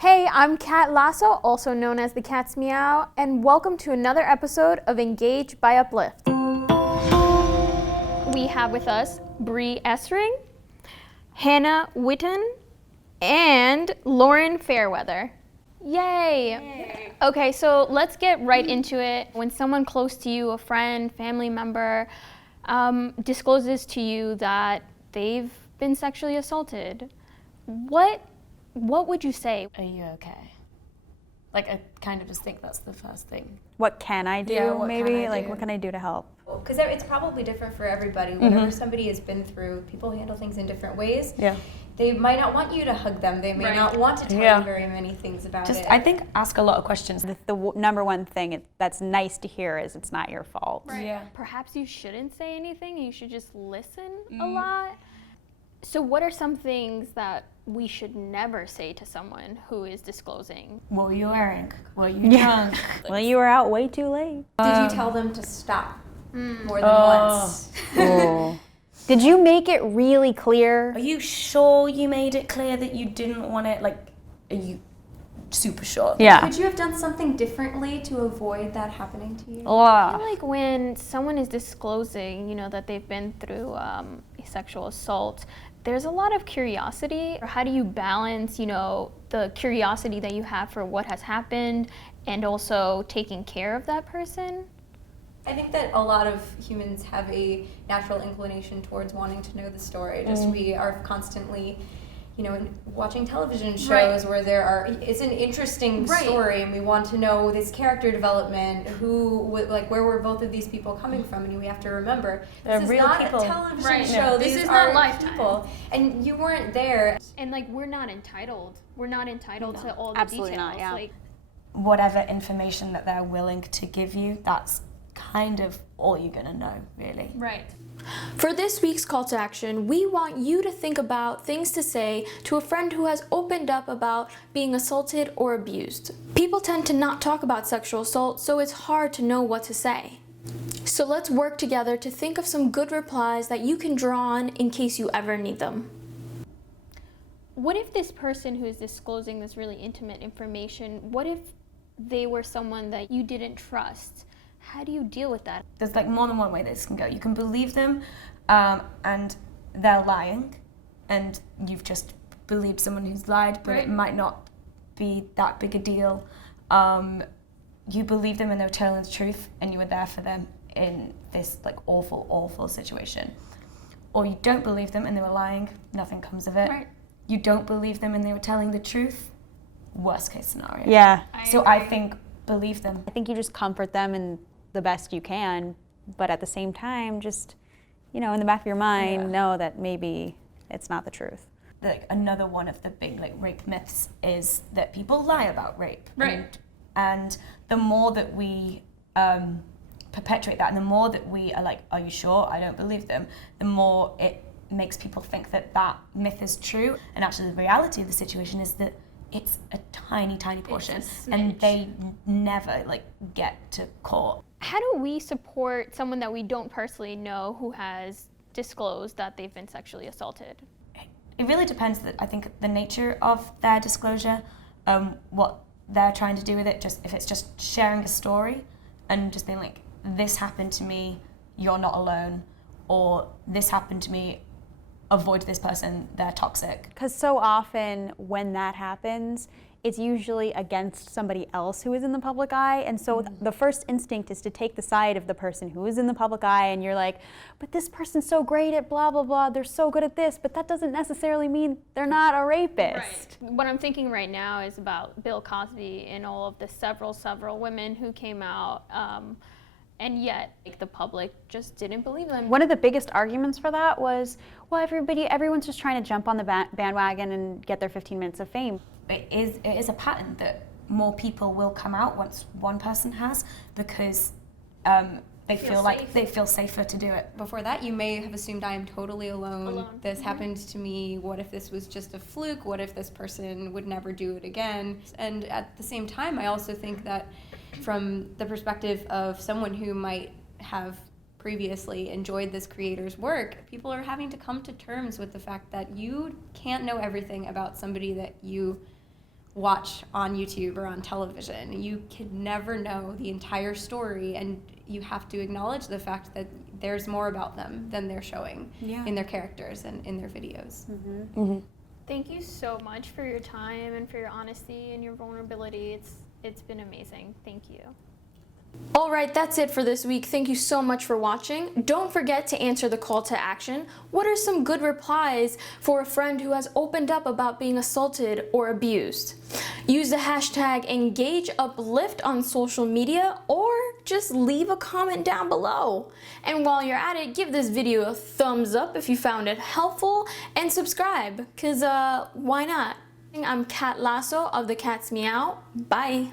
Hey, I'm Kat Lazo, also known as the Cat's Meow, and welcome to another episode of Engage by Uplift. We have with us Bree Essrig, Hannah Witton, and Lauren Fairweather. Yay! Okay, so let's get right into it. When someone close to you, a friend, family member, discloses to you that they've been sexually assaulted, what would you say? Are you okay? Like, I kind of just think that's the first thing. What can I do, Yeah, what maybe? can I Like, do? what can I do to help? Because it's probably different for everybody. Whatever somebody has been through, people handle things in different ways. Yeah. They might not want you to hug them. They may not want to tell you very many things about Just, it. I think, ask a lot of questions. The number one thing that's nice to hear is it's not your fault. Right. Yeah. Perhaps you shouldn't say anything, you should just listen a lot. So what are some things that we should never say to someone who is disclosing? What were you wearing? Were you drunk? Well, you were out way too late. Did you tell them to stop more than once? Did you make it really clear? Are you sure you made it clear that you didn't want it? Like, are you super sure? Yeah. Could you have done something differently to avoid that happening to you? I feel like when someone is disclosing, that they've been through a sexual assault, there's a lot of curiosity. How do you balance, the curiosity that you have for what has happened and also taking care of that person? I think that a lot of humans have a natural inclination towards wanting to know the story. Just we are constantly, watching television shows where it's an interesting story, and we want to know this character development. Where were both of these people coming from? And we have to remember this is real not people. a television show. This These is are not Lifetime. people, and you weren't there. And we're not entitled. We're not entitled to all the absolutely details. not, yeah. Whatever information that they're willing to give you, that's kind of all you're gonna know, really. Right. For this week's call to action, we want you to think about things to say to a friend who has opened up about being assaulted or abused. People tend to not talk about sexual assault, so it's hard to know what to say. So let's work together to think of some good replies that you can draw on in case you ever need them. What if this person who is disclosing this really intimate information, what if they were someone that you didn't trust? How do you deal with that? There's more than one way this can go. You can believe them, and they're lying, and you've just believed someone who's lied, but it might not be that big a deal. You believe them and they're telling the truth, and you were there for them in this awful, awful situation. Or you don't believe them and they were lying, nothing comes of it. Right. You don't believe them and they were telling the truth, worst case scenario. Yeah. I think believe them. I think you just comfort them in the best you can, but at the same time, just, in the back of your mind, know that maybe it's not the truth. Another one of the big rape myths is that people lie about rape. Right. And the more that we perpetuate that, and the more that we are are you sure? I don't believe them, the more it makes people think that that myth is true. And actually the reality of the situation is that it's a tiny, tiny portion, and they never get to court. How do we support someone that we don't personally know who has disclosed that they've been sexually assaulted? It really depends, I think, the nature of their disclosure, what they're trying to do with it. Just if it's just sharing a story and just being this happened to me, you're not alone, or this happened to me, avoid this person, they're toxic. Because so often when that happens, it's usually against somebody else who is in the public eye. And so the first instinct is to take the side of the person who is in the public eye, and you're like, but this person's so great at blah, blah, blah. They're so good at this, but that doesn't necessarily mean they're not a rapist. Right. What I'm thinking right now is about Bill Cosby and all of the several women who came out, and yet the public just didn't believe them. One of the biggest arguments for that was, well, everyone's just trying to jump on the bandwagon and get their 15 minutes of fame. It is a pattern that more people will come out once one person has, because they feel safer to do it. Before that, you may have assumed I am totally alone. This happened to me. What if this was just a fluke? What if this person would never do it again? And at the same time, I also think that from the perspective of someone who might have previously enjoyed this creator's work, people are having to come to terms with the fact that you can't know everything about somebody that you watch on YouTube or on television. You can never know the entire story, and you have to acknowledge the fact that there's more about them than they're showing in their characters and in their videos. Thank you so much for your time and for your honesty and your vulnerability. It's been amazing. Thank you. All right, that's it for this week. Thank you so much for watching. Don't forget to answer the call to action. What are some good replies for a friend who has opened up about being assaulted or abused? Use the hashtag #EngageUplift on social media, or just leave a comment down below. And while you're at it, give this video a thumbs up if you found it helpful, and subscribe, because why not? I'm Kat Lazo of The Cat's Meow. Bye.